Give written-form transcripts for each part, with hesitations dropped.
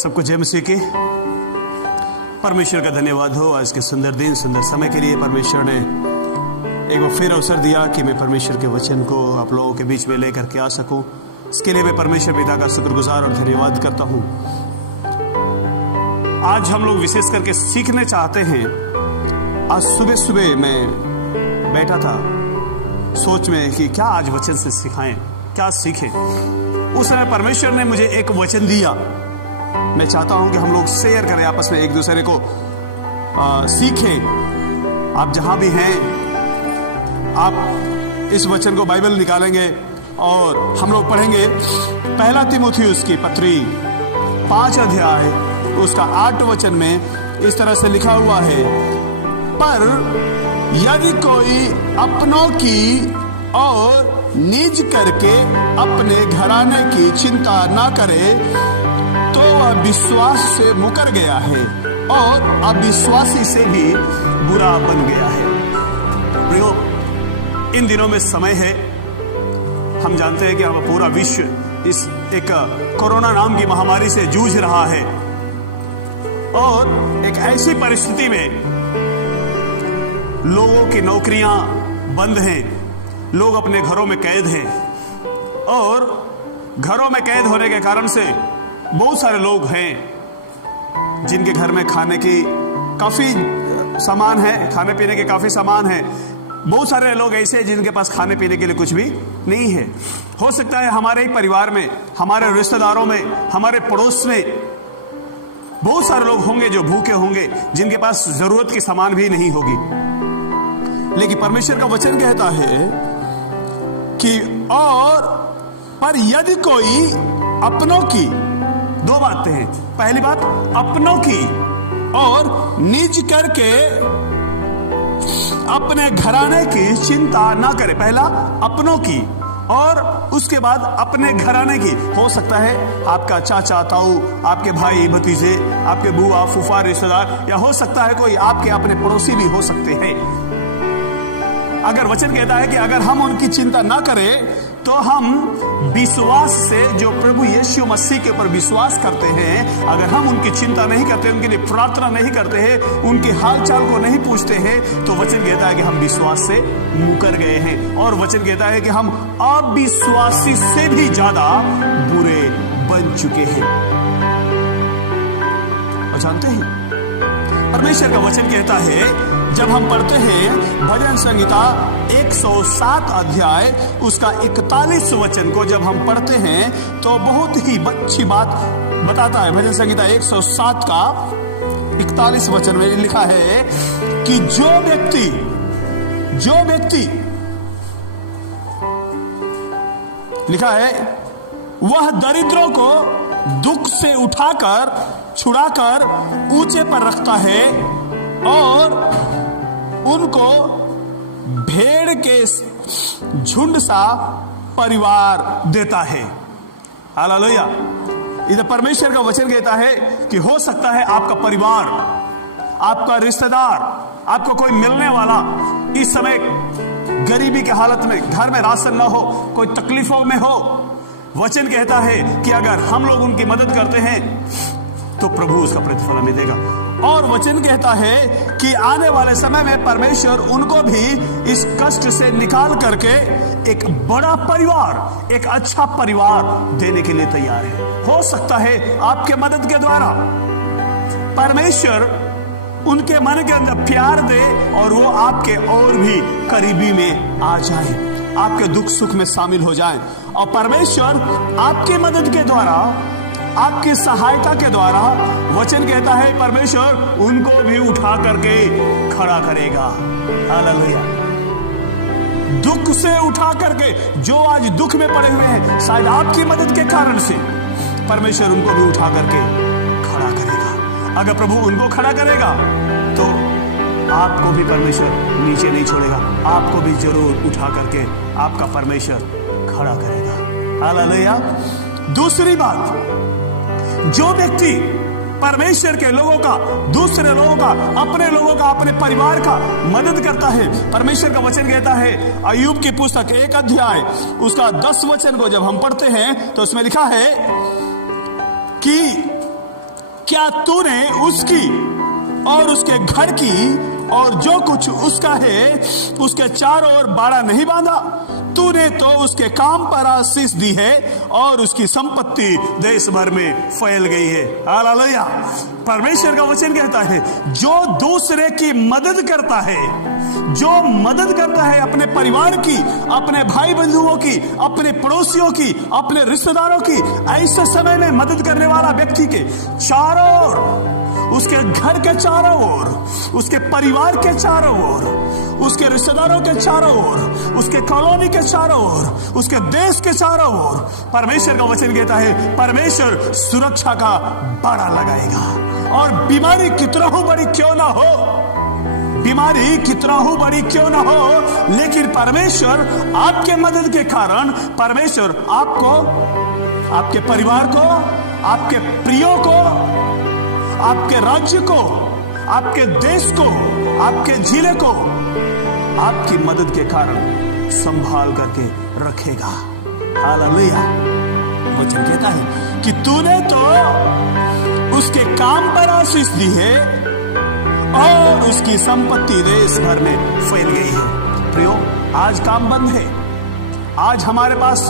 सबको जय मसीह की। परमेश्वर का धन्यवाद हो आज के सुंदर दिन, सुंदर समय के लिए। परमेश्वर ने एक बार फिर अवसर दिया कि मैं परमेश्वर के वचन को आप लोगों के बीच में लेकर के आ सकूं। इसके लिए मैं परमेश्वर पिता का शुक्रगुजार और धन्यवाद करता हूं। आज हम लोग विशेष करके सीखने चाहते हैं। आज सुबह सुबह मैं बैठा था सोच में कि क्या आज वचन से सिखाएं, क्या सीखें। उस समय परमेश्वर ने मुझे एक वचन दिया। मैं चाहता हूं कि हम लोग शेयर करें आपस में, एक दूसरे को सीखें। आप जहां भी हैं, आप इस वचन को बाइबल निकालेंगे और हम लोग पढ़ेंगे पहला तीमुथियुस की पत्री 5 अध्याय उसका 8 वचन में इस तरह से लिखा हुआ है, पर यदि कोई अपनों की और निज करके अपने घराने की चिंता ना करे तो वह विश्वास से मुकर गया है और अविश्वासी से भी बुरा बन गया है। प्रियो, इन दिनों में समय है, हम जानते हैं कि हम पूरा विश्व इस एक कोरोना नाम की महामारी से जूझ रहा है और एक ऐसी परिस्थिति में लोगों की नौकरियां बंद हैं, लोग अपने घरों में कैद हैं और घरों में कैद होने के कारण से बहुत सारे लोग हैं जिनके घर में खाने की काफी सामान है, खाने पीने के काफी सामान है। बहुत सारे लोग ऐसे हैं जिनके पास खाने पीने के लिए कुछ भी नहीं है। हो सकता है हमारे ही परिवार में, हमारे रिश्तेदारों में, हमारे पड़ोस में बहुत सारे लोग होंगे जो भूखे होंगे, जिनके पास जरूरत की सामान भी नहीं होगी। लेकिन परमेश्वर का वचन कहता है कि और पर यदि कोई अपनों की, दो बातें हैं। पहली बात अपनों की और निज करके अपने घराने की चिंता ना करे। पहला अपनों की और उसके बाद अपने घराने की। हो सकता है आपका चाचा ताऊ, आपके भाई भतीजे, आपके बुआ फूफा रिश्तेदार, या हो सकता है कोई आपके अपने पड़ोसी भी हो सकते हैं। अगर वचन कहता है कि अगर हम उनकी चिंता ना करें तो हम विश्वास से, जो प्रभु यीशु मसीह के ऊपर विश्वास करते हैं, अगर हम उनकी चिंता नहीं करते, उनके लिए प्रार्थना नहीं करते हैं, उनके हालचाल को नहीं पूछते हैं, तो वचन कहता है कि हम विश्वास से मुकर गए हैं। और वचन कहता है कि हम अविश्वासी से भी ज्यादा बुरे बन चुके हैं। और जानते हैं परमेश्वर का वचन कहता है, जब हम पढ़ते हैं भजन संहिता 107 अध्याय उसका 41 वचन को जब हम पढ़ते हैं तो बहुत ही अच्छी बात बताता है। भजन संहिता 107 का 41 वचन में लिखा है कि जो व्यक्ति लिखा है वह दरिद्रों को दुख से उठाकर छुड़ाकर ऊंचे पर रखता है और उनको भेड़ के झुंड सा परिवार देता है। हालेलुया। इधर परमेश्वर का वचन कहता है कि हो सकता है आपका परिवार, आपका रिश्तेदार, आपको कोई मिलने वाला इस समय गरीबी की हालत में, घर में राशन ना हो, कोई तकलीफों में हो। वचन कहता है कि अगर हम लोग उनकी मदद करते हैं तो प्रभु उसका प्रतिफल हमें देगा। और वचन कहता है कि आने वाले समय में परमेश्वर उनको भी इस कष्ट से निकाल करके एक बड़ा परिवार, एक अच्छा परिवार देने के लिए तैयार है। हो सकता है आपके मदद के द्वारा परमेश्वर उनके मन के अंदर प्यार दे और वो आपके और भी करीबी में आ जाए, आपके दुख सुख में शामिल हो जाए। और परमेश्वर आपकी मदद के द्वारा, आपकी सहायता के द्वारा, वचन कहता है परमेश्वर उनको भी उठा करके खड़ा करेगा। हालेलुया। दुख से उठा करके, जो आज दुख में पड़े हुए हैं, शायद आपकी मदद के कारण से परमेश्वर उनको भी उठा करके खड़ा करेगा। अगर प्रभु उनको खड़ा करेगा तो आपको भी परमेश्वर नीचे नहीं छोड़ेगा, आपको भी जरूर उठा करके आपका परमेश्वर खड़ा करेगा। हालेलुया। दूसरी बात, जो व्यक्ति परमेश्वर के लोगों का, दूसरे लोगों का, अपने लोगों का, अपने परिवार का मदद करता है, परमेश्वर का वचन कहता है अय्यूब की पुस्तक 1 अध्याय उसका 10 वचन को जब हम पढ़ते हैं तो उसमें लिखा है कि क्या तूने उसकी और उसके घर की और जो कुछ उसका है उसके चारों ओर बाड़ा नहीं बांधा? तूने तो उसके काम पर आशीष दी है और उसकी संपत्ति देश भर में फैल गई है। हालेलुया। परमेश्वर का वचन कहता है, जो दूसरे की मदद करता है, जो मदद करता है अपने परिवार की, अपने भाई बंधुओं की, अपने पड़ोसियों की, अपने रिश्तेदारों की, ऐसे समय में मदद करने वाला व्यक्ति के चारों ओर, उसके घर के चारों ओर, उसके परिवार के चारों ओर, उसके रिश्तेदारों के चारों ओर, उसके कॉलोनी के चारों ओर, उसके देश के चारों ओर, परमेश्वर का वचन कहता है परमेश्वर सुरक्षा का बाड़ा लगाएगा। और बीमारी कितना हो बड़ी क्यों ना हो, बीमारी कितना हो बड़ी क्यों ना हो, लेकिन परमेश्वर आपके मदद के कारण परमेश्वर आपको, आपके परिवार को, आपके प्रियो को, आपके राज्य को, आपके देश को, आपके जिले को आपकी मदद के कारण संभाल करके रखेगा। हालेलुया। वचन कहता है कि तूने तो उसके काम पर आशीष दी है और उसकी संपत्ति देश भर में फैल गई है। प्रियो, आज काम बंद है, आज हमारे पास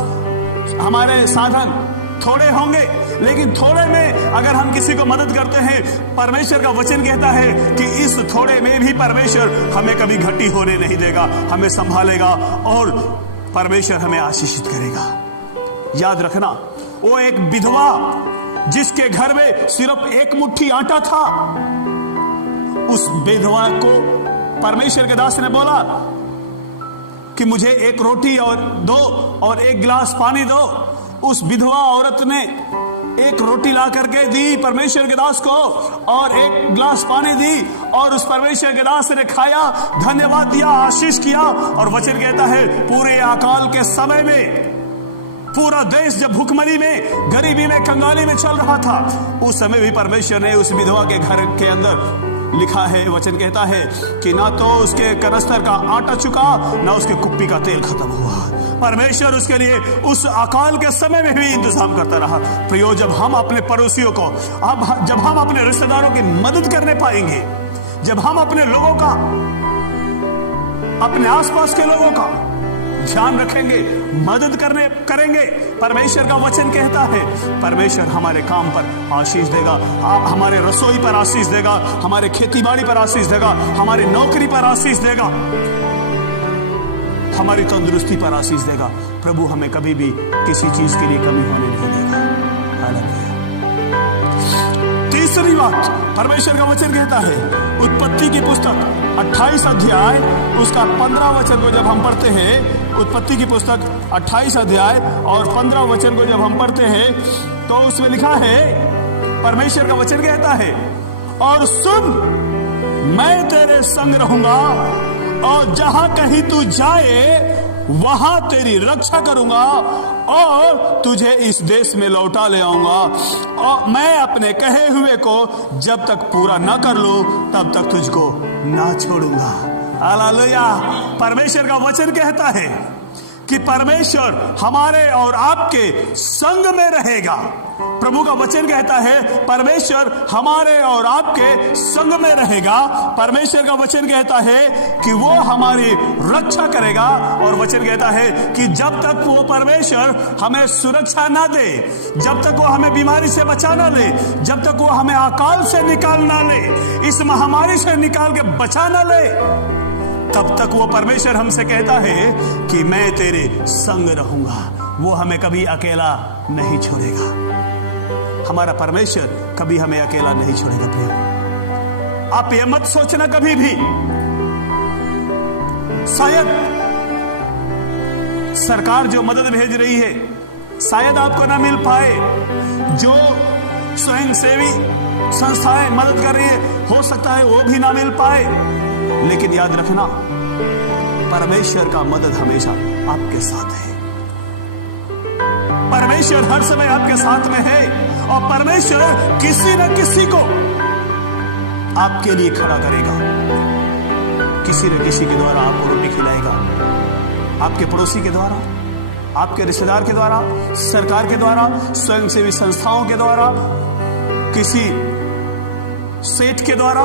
हमारे साधन थोड़े होंगे, लेकिन थोड़े में अगर हम किसी को मदद करते हैं, परमेश्वर का वचन कहता है कि इस थोड़े में भी परमेश्वर हमें कभी घटी होने नहीं देगा, हमें संभालेगा और परमेश्वर हमें आशीषित करेगा। याद रखना, वो एक विधवा जिसके घर में सिर्फ एक मुट्ठी आटा था, उस विधवा को परमेश्वर के दास ने बोला कि मुझे एक रोटी और दो और एक गिलास पानी दो। उस विधवा औरत ने एक रोटी ला करके दी परमेश्वर के दास को और एक गिलास पानी दी, और उस परमेश्वर के दास ने खाया, धन्यवाद दिया, आशीष किया। और वचन कहता है पूरे अकाल के समय में पूरा देश जब भूखमरी में, गरीबी में, कंगाली में चल रहा था, उस समय भी परमेश्वर ने उस विधवा के घर के अंदर, लिखा है, वचन कहता है कि ना तो उसके कनस्तर का आटा चुका, ना उसके कुप्पी का तेल खत्म हुआ। परमेश्वर उसके लिए उस अकाल के समय में भी इंतजाम करता रहा। प्रियो, जब हम अपने पड़ोसियों को, अब जब हम अपने रिश्तेदारों की मदद करने पाएंगे, जब हम अपने लोगों का, अपने आसपास के लोगों का ध्यान रखेंगे, मदद करेंगे, परमेश्वर का वचन कहता है परमेश्वर हमारे काम पर आशीष देगा, हमारे रसोई पर आशीष देगा, हमारे खेती बाड़ी पर आशीष देगा, हमारी नौकरी पर आशीष देगा, हमारी तंदुरुस्ती पर आशीष देगा। प्रभु हमें कभी भी किसी चीज के लिए कमी होने नहीं देगा। तीसरी बात परमेश्वर का वचन कहता है, उत्पत्ति की पुस्तक 28 अध्याय उसका 15 वचन को जब हम पढ़ते हैं, उत्पत्ति की पुस्तक 28 अध्याय और 15 वचन को जब हम पढ़ते हैं, तो उसमें लिखा है, परमेश्वर का वचन कहता है, और सुन, मैं तेरे संग रहूंगा और जहां कहीं तू जाए वहां तेरी रक्षा करूंगा और तुझे इस देश में लौटा ले आऊंगा, और मैं अपने कहे हुए को जब तक पूरा न कर लूं तब तक तुझको ना छोड़ूंगा। हालेलुया। परमेश्वर का वचन कहता है कि परमेश्वर हमारे और आपके संग में रहेगा। प्रभु का वचन कहता है परमेश्वर हमारे और आपके संग में रहेगा। परमेश्वर का वचन कहता है कि वो हमारी रक्षा करेगा, और वचन कहता है कि जब तक वो परमेश्वर हमें सुरक्षा ना दे, जब तक वो हमें बीमारी से बचा ना ले, जब तक वो हमें अकाल से निकाल ना ले, इस महामारी से निकाल के बचा ना ले, तब तक वो परमेश्वर हमसे कहता है कि मैं तेरे संग रहूंगा। वो हमें कभी अकेला नहीं छोड़ेगा। हमारा परमेश्वर कभी हमें अकेला नहीं छोड़ेगा। प्रिय, आप ये मत सोचना कभी भी शायद सरकार जो मदद भेज रही है शायद आपको ना मिल पाए, जो स्वयंसेवी संस्थाएं मदद कर रही है हो सकता है वो भी ना मिल पाए, लेकिन याद रखना परमेश्वर का मदद हमेशा आपके साथ है। परमेश्वर हर समय आपके साथ में है, और परमेश्वर किसी न किसी को आपके लिए खड़ा करेगा। किसी न किसी के द्वारा आपको रोटी खिलाएगा, आपके पड़ोसी के द्वारा, आपके रिश्तेदार के द्वारा, सरकार के द्वारा, स्वयंसेवी संस्थाओं के द्वारा, किसी सेठ के द्वारा,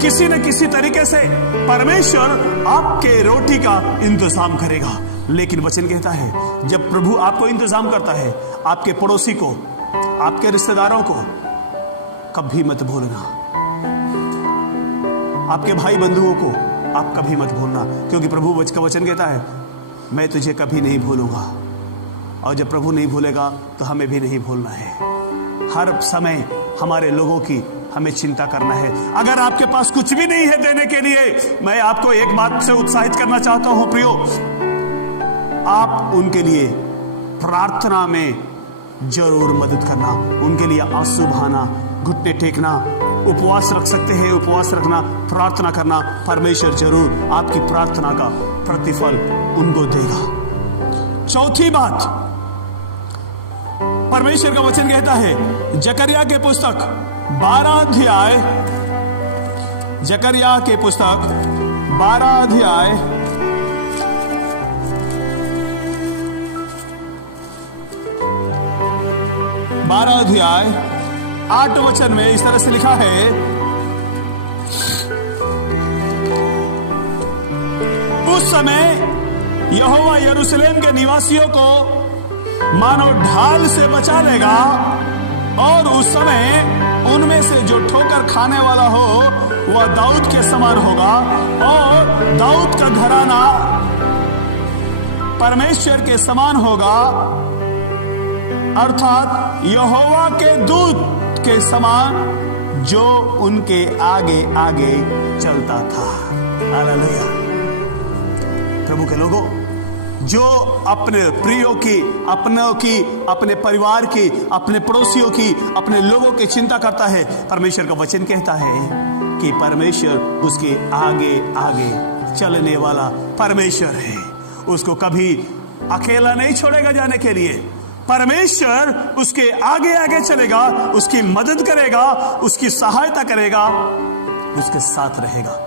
किसी न किसी तरीके से परमेश्वर आपके रोटी का इंतजाम करेगा। लेकिन वचन कहता है जब प्रभु आपको इंतजाम करता है, आपके पड़ोसी को, आपके रिश्तेदारों को कभी मत भूलना, आपके भाई बंधुओं को आप कभी मत भूलना, क्योंकि प्रभु का वचन कहता है मैं तुझे कभी नहीं भूलूंगा। और जब प्रभु नहीं भूलेगा तो हमें भी नहीं भूलना है। हर समय हमारे लोगों की हमें चिंता करना है। अगर आपके पास कुछ भी नहीं है देने के लिए, मैं आपको एक बात से उत्साहित करना चाहता हूं प्रियो, आप उनके लिए प्रार्थना में जरूर मदद करना, उनके लिए आंसू बहाना, घुटने टेकना, उपवास रख सकते हैं, उपवास रखना, प्रार्थना करना। परमेश्वर जरूर आपकी प्रार्थना का प्रतिफल उनको देगा। चौथी बात, परमेश्वर का वचन कहता है जकरिया के पुस्तक 12 अध्याय, जकरिया के पुस्तक 12 अध्याय 12 अध्याय 8 वचन में इस तरह से लिखा है, उस समय यहोवा यरूशलेम के निवासियों को मानो ढाल से बचा लेगा, और उस समय उनमें से जो ठोकर खाने वाला हो वह दाऊद के समान होगा, और दाऊद का घराना परमेश्वर के समान होगा, अर्थात यहोवा के दूत के समान जो उनके आगे आगे चलता था। हालेलुया। प्रभु के लोगों, जो अपने प्रियों की, अपनों की, अपने परिवार की, अपने पड़ोसियों की, अपने लोगों की चिंता करता है, परमेश्वर का वचन कहता है कि परमेश्वर उसके आगे आगे चलने वाला परमेश्वर है। उसको कभी अकेला नहीं छोड़ेगा जाने के लिए। परमेश्वर उसके आगे आगे चलेगा, उसकी मदद करेगा, उसकी सहायता करेगा, उसके साथ रहेगा।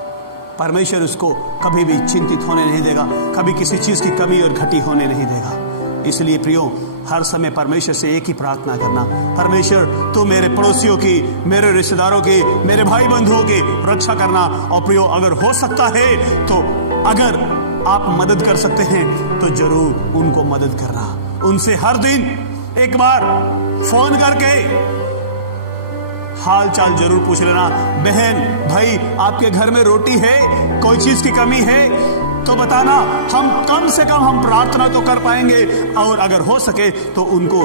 परमेश्वर उसको कभी भी चिंतित होने नहीं देगा, कभी किसी चीज की कमी और घटी होने नहीं देगा। इसलिए प्रियो, हर समय परमेश्वर से एक ही प्रार्थना करना, परमेश्वर तू मेरे पड़ोसियों की, मेरे रिश्तेदारों की, मेरे भाई बंधुओं की रक्षा करना। और प्रियो, अगर हो सकता है तो अगर आप मदद कर सकते हैं तो जरूर उनको मदद करना। उनसे हर दिन एक बार फोन करके हाल चाल जरूर पूछ लेना। बहन भाई, आपके घर में रोटी है, कोई चीज की कमी है तो बताना, हम कम से कम हम प्रार्थना तो कर पाएंगे। और अगर हो सके तो उनको,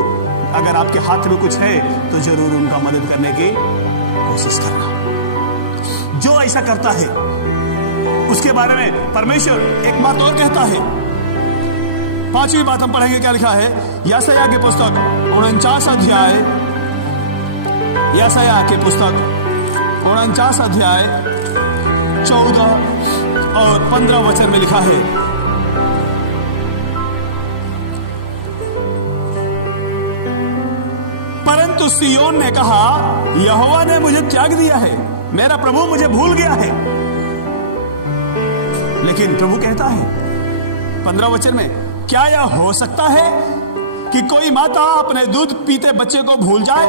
अगर आपके हाथ में कुछ है तो जरूर उनका मदद करने की कोशिश करना। जो ऐसा करता है उसके बारे में परमेश्वर एक बात और कहता है। 5वीं बात हम पढ़ेंगे, क्या लिखा है यशायाह की पुस्तक 49 अध्याय, यशायाह की पुस्तक 49 अध्याय 14 और 15 वचन में लिखा है, परंतु सियोन ने कहा यहोवा ने मुझे त्याग दिया है, मेरा प्रभु मुझे भूल गया है। लेकिन प्रभु कहता है 15 वचन में, क्या यह हो सकता है कि कोई माता अपने दूध पीते बच्चे को भूल जाए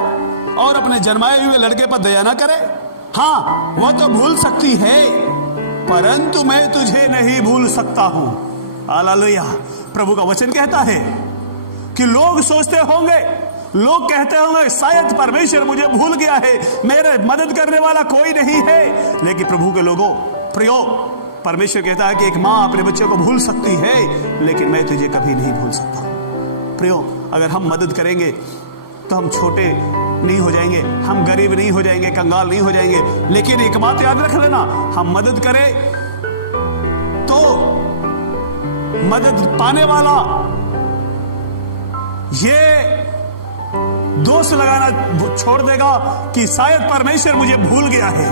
और अपने जन्माए हुए लड़के पर दया न करे? हाँ, वह तो भूल सकती है, परंतु मैं तुझे नहीं भूल सकता हूं। हालेलुया। प्रभु का वचन कहता है कि लोग सोचते होंगे, लोग कहते होंगे शायद परमेश्वर मुझे भूल गया है, मेरे मदद करने वाला कोई नहीं है। लेकिन प्रभु के लोगों, प्रियो, परमेश्वर कहता है कि एक मां अपने बच्चे को भूल सकती है, लेकिन मैं तुझे कभी नहीं भूल सकता। प्रियो, अगर हम मदद करेंगे तो हम छोटे नहीं हो जाएंगे, हम गरीब नहीं हो जाएंगे, कंगाल नहीं हो जाएंगे। लेकिन एक बात याद रख लेना, हम मदद करें तो मदद पाने वाला ये दोष लगाना छोड़ देगा कि शायद परमेश्वर मुझे भूल गया है,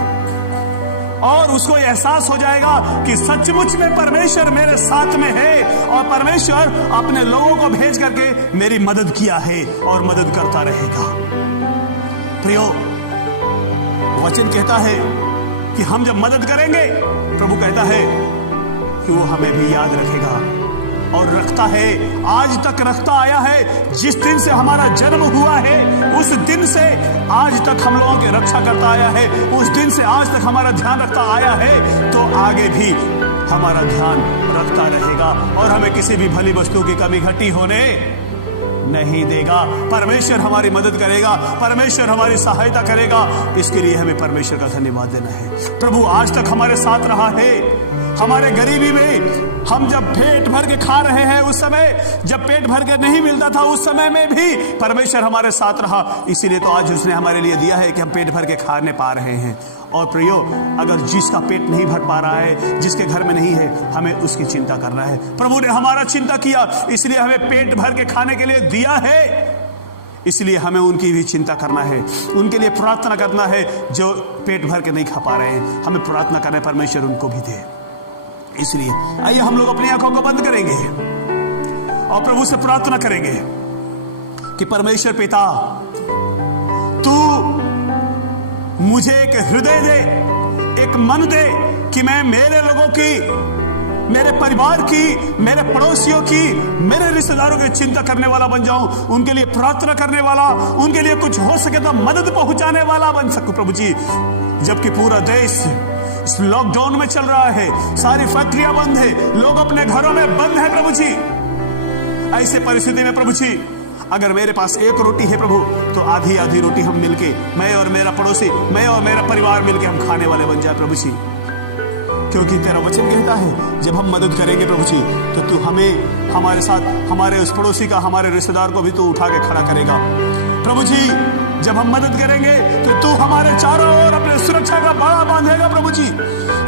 और उसको एहसास हो जाएगा कि सचमुच में परमेश्वर मेरे साथ में है और परमेश्वर अपने लोगों को भेज करके मेरी मदद किया है और मदद करता रहेगा। प्रियो, वचन कहता है कि हम जब मदद करेंगे, प्रभु कहता है कि वो हमें भी याद रखेगा और रखता है, आज तक रखता आया है। जिस दिन से हमारा जन्म हुआ है उस दिन से आज तक हम लोगों की रक्षा करता आया है, उस दिन से आज तक हमारा ध्यान रखता आया है, तो आगे भी हमारा ध्यान रखता रहेगा और हमें किसी भी भली वस्तु की कमी घटी होने नहीं देगा। परमेश्वर हमारी मदद करेगा, परमेश्वर हमारी सहायता करेगा। इसके लिए हमें परमेश्वर का धन्यवाद देना है। प्रभु आज तक हमारे साथ रहा है। हमारे गरीबी में हम जब पेट भर के खा रहे हैं, उस समय जब पेट भर के नहीं मिलता था, उस समय में भी परमेश्वर हमारे साथ रहा। इसीलिए तो आज उसने हमारे लिए दिया है कि हम पेट भर के खाने पा रहे हैं। और प्रियो, अगर जिसका पेट नहीं भर पा रहा है, जिसके घर में नहीं है, हमें उसकी चिंता करना है। प्रभु ने हमारा चिंता किया, इसलिए हमें पेट भर के खाने के लिए दिया है। इसलिए हमें उनकी भी चिंता करना है, उनके लिए प्रार्थना करना है जो पेट भर के नहीं खा पा रहे हैं। हमें प्रार्थना करना है परमेश्वर उनको भी दे। इसलिए आइए हम लोग अपनी आंखों को बंद करेंगे और प्रभु से प्रार्थना करेंगे कि परमेश्वर पिता, तू मुझे एक हृदय दे, एक मन दे कि मैं मेरे लोगों की, मेरे परिवार की, मेरे पड़ोसियों की, मेरे रिश्तेदारों की चिंता करने वाला बन जाऊं, उनके लिए प्रार्थना करने वाला, उनके लिए कुछ हो सके तो मदद पहुंचाने वाला बन सकूं प्रभु जी। जबकि पूरा देश इस लॉकडाउन में चल रहा है, सारी फैक्ट्रियां बंद है, लोग अपने घरों में बंद है प्रभु जी। ऐसे परिस्थिति में प्रभु जी, अगर मेरे पास एक रोटी है प्रभु, तो आधी आधी रोटी हम मिलके, मैं और मेरा पड़ोसी, मैं और मेरा परिवार मिलके हम खाने वाले बन जाए प्रभु जी। क्योंकि तेरा वचन कहता है जब हम मदद करेंगे प्रभु जी, तो तू हमें, हमारे साथ, हमारे उस पड़ोसी का, हमारे रिश्तेदार को भी तू उठा के खड़ा करेगा प्रभु जी। जब हम मदद करेंगे तो तू हमारे चारों ओर अपने सुरक्षा का बाड़ा बांधेगा प्रभु जी।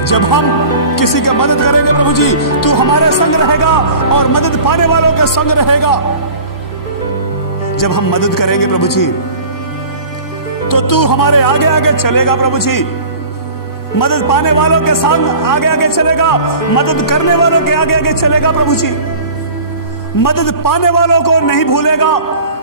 जब हम किसी की मदद करेंगे प्रभु जी, तू हमारे संग रहेगा और मदद पाने वालों के संग रहेगा। जब हम मदद करेंगे प्रभु जी, तो तू हमारे आगे आगे चलेगा प्रभु जी। मदद पाने वालों के संग आगे आगे चलेगा, मदद करने वालों के आगे आगे चलेगा प्रभु जी। मदद पाने वालों को नहीं भूलेगा,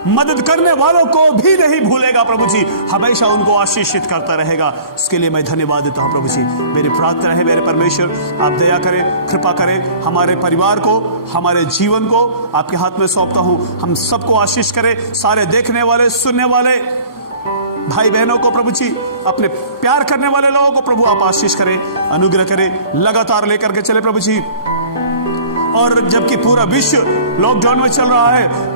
मदद करने वालों को भी नहीं भूलेगा प्रभु जी। हमेशा उनको आशीषित करता रहेगा। इसके लिए मैं धन्यवाद देता हूं प्रभु जी। मेरी प्रार्थना है मेरे परमेश्वर, आप दया करें, कृपा करें, हमारे परिवार को, हमारे जीवन को आपके हाथ में सौंपता हूं। हम सबको आशीष करें, सारे देखने वाले, सुनने वाले भाई बहनों को प्रभु जी, अपने प्यार करने वाले लोगों को प्रभु आप आशीष करें, अनुग्रह करें, लगातार लेकर के चले प्रभु जी। और जबकि पूरा विश्व लॉकडाउन में चल रहा है,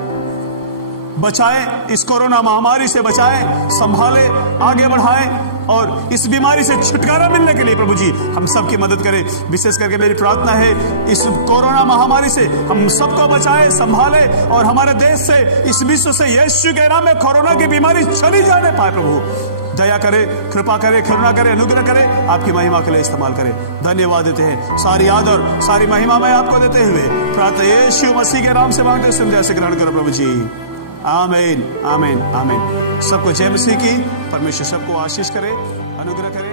बचाएं, इस कोरोना महामारी से बचाएं, संभाले, आगे बढ़ाएं और इस बीमारी से छुटकारा मिलने के लिए प्रभु जी हम सबकी मदद करें। विशेष करके मेरी प्रार्थना है इस कोरोना महामारी से हम सबको बचाएं, संभाले और हमारे देश से, इस विश्व से यीशु के नाम में कोरोना की बीमारी चली जाने पाए। प्रभु दया करे, कृपा करे, करुणा करे, अनुग्रह करे, आपकी महिमा के लिए इस्तेमाल करे। धन्यवाद देते हैं, सारी आदर, सारी महिमा मैं आपको देते हुए प्रार्थना यीशु मसीह के नाम से मांगते हैं, से ग्रहण करो प्रभु जी। आमीन, आमीन, आमीन। सबको जय मसीह की। परमेश्वर सबको आशीष करे, अनुग्रह करे।